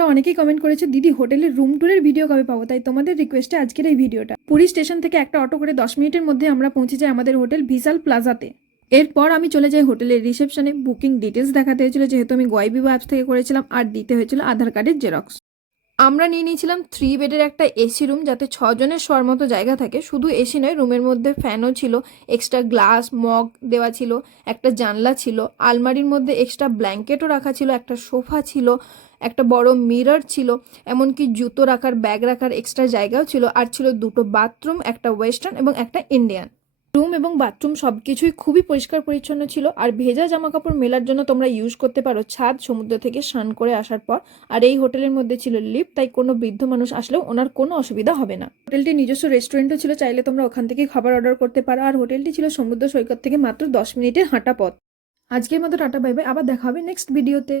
তোমরা অনেকেই কমেন্ট করেছো দিদি হোটেলের রুম ট্যুরের ভিডিও কবে পাবো, তাই তোমাদের রিকোয়েস্টে আজকের এই ভিডিওটা। পুরী স্টেশন থেকে একটা অটো করে 10 মিনিটের মধ্যে আমরা পৌঁছে যাই আমাদের হোটেল ভিশাল প্লাজাতে। এরপর আমি চলে যাই হোটেলের রিসেপশনে। বুকিং ডিটেলস দেখাতে হয়েছিল যেহেতু আমি গোয়াইবিবো অ্যাপস থেকে করেছিলাম, আর দিতে হয়েছিল আধার কার্ডের জেরক্স। আমরা নিয়ে নিয়েছিলাম 3 বেডের একটা এসি রুম, যাতে 6 জনের শোয়ার মতো জায়গা থাকে। শুধু এসি নয়, রুমের মধ্যে ফ্যানও ছিল, এক্সট্রা গ্লাস মগ দেওয়া ছিল, একটা জানলা ছিল, আলমারির মধ্যে এক্সট্রা ব্ল্যাঙ্কেটও রাখা ছিল, একটা সোফা ছিল, একটা বড় মিরর ছিল, এমনকি জুতো রাখার ব্যাগ রাখার এক্সট্রা জায়গাও ছিল, আর ছিল 2টো বাথরুম, একটা ওয়েস্টার্ন এবং একটা ইন্ডিয়ান। রুম এবং বাথরুম সব কিছুই খুবই পরিষ্কার পরিচ্ছন্ন ছিল। আর ভেজা জামা কাপড় মেলার জন্য তোমরা ইউজ করতে পারো ছাদ, সমুদ্র থেকে স্নান করে আসার পর। আর এই হোটেলের মধ্যে ছিল লিফট, তাই কোনো বৃদ্ধ মানুষ আসলেও ওনার কোনো অসুবিধা হবে না। হোটেলটির নিজস্ব রেস্টুরেন্টও ছিল, চাইলে তোমরা ওখান থেকে খাবার অর্ডার করতে পারো। আর হোটেলটি ছিল সমুদ্র সৈকত থেকে মাত্র 10 মিনিটের হাঁটা পথ। আজকের মতো টাটা বাই বাই, আবার দেখা হবে নেক্সট ভিডিওতে।